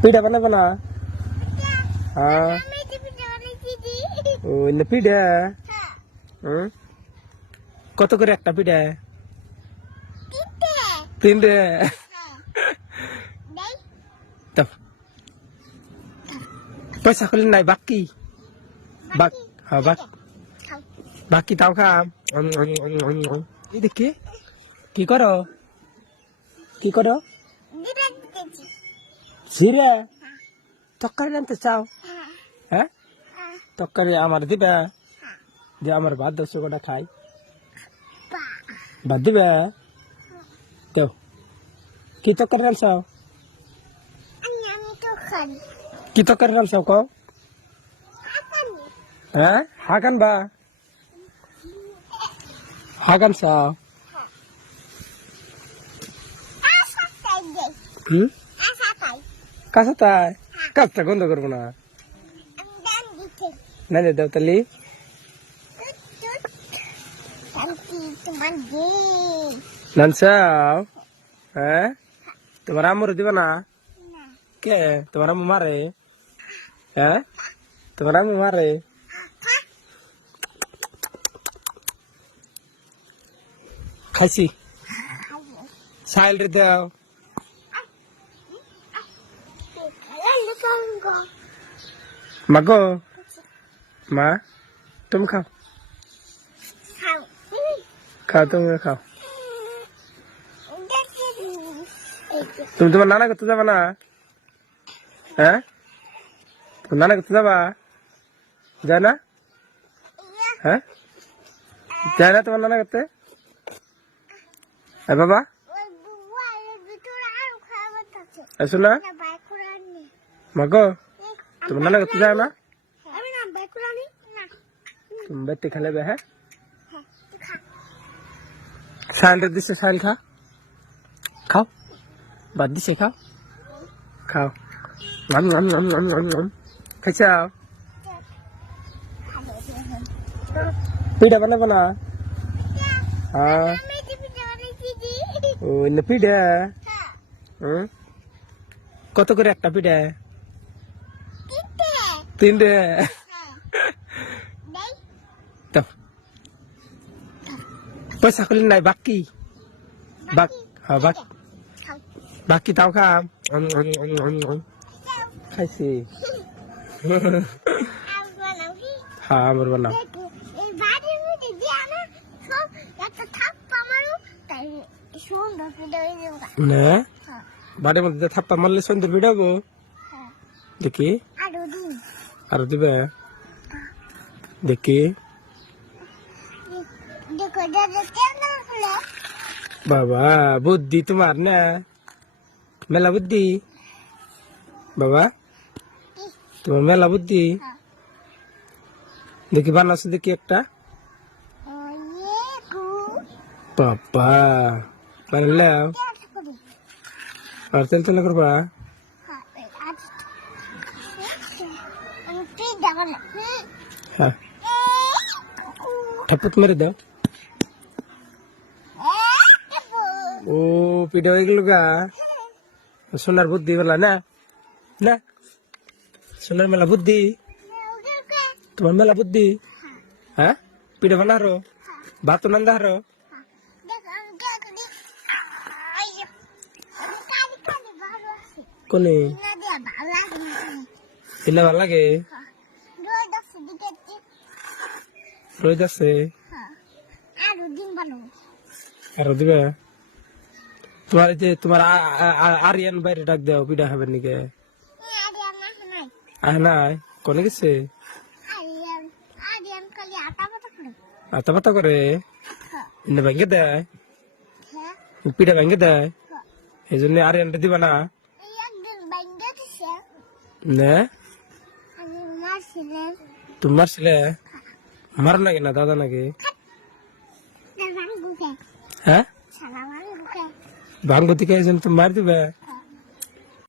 পিঠা বানাবো না? হ্যাঁ। ও ইন্দা পিঠা। কত করে একটা পিঠা? 3 তো পয়সা করলে নাই বাকি হ্যাঁ বাকি তাও খাম। দেখি কি করো জিরে তরকারি আনতে চাও? হ্যাঁ তরকারি আমার দিবে যে আমার ভাত 10 টাকা খাই ভাত দিবে তো কি তরকারি আনছাও? কি তরকারি আনছাও কও? হ্যাঁ হাগান বা হাগান চাও? কাছে তাই কাজটা বন্ধ করবো না না দাও তালি নানছাও? হ্যাঁ তোমার আম্মুর দিবা না? কে তোমার আম্মু মারে? হ্যাঁ তোমার আম্মু মারে? খাইছি সাইল রে দাও মাগো মা তুমি খাও খাও তুমি খাও তুমি তোমার নানা করতে যাবা না? হ্যাঁ তোমার নানা করতে যাবা? যায় না? হ্যাঁ যায় না তোমার নানা করতে? হ্যাঁ বাবা আসো না মাগো তোমার নানা করতে যায় না? তুমি বেটি খেলে হ্যাঁ সাইল দিছে সাইল খাও বাদ দিছে খাও খাইছাও? পিঠা বানাবো না? হ্যাঁ ও ইন্দা পিঠা। কত করে একটা পিঠা? 3 তো পয়সা করলে নাই বাকি হ্যাঁ বাকি তাও খাম খাইছি হ্যাঁ আমার বানাও না বাড়ির মধ্যে থাপ্পা মারলে সুন্দর ভিডিও হবো দেখি আর দিবে দেখি বাবা বুদ্ধি তোমার না মেলা বুদ্ধি বাবা তোমার মেলা বুদ্ধি দেখি বানাচ্ছো দেখি একটা বাবা বানালে আর তেল করবা হ্যাঁ ঠাপুত মেরে দাও ও পিঠা হয়ে গেল গা সোনার বুদ্ধি বলা না না সোনার মেলা বুদ্ধি তোমার মেলা বুদ্ধি হ্যাঁ পিঠা বানারো ভাত নান্দা হারো কোনে এলে ভাল লাগে রোজ আছে আরো দিবে তোমার যে তোমার আরিয়ান বাইরে ডাক দাও পিঠা খাবেন নাকি নাই কোনে গেছে আতা পাতা করে ভেঙে দেয় পিঠা ভেঙে দেয় এই জন্য আরিয়ানটা দিবা না না তুমি মারছিলে মার নাকি না দাদা নাকি হ্যাঁ ভাঙ্গতি কে তুমি মার দিবে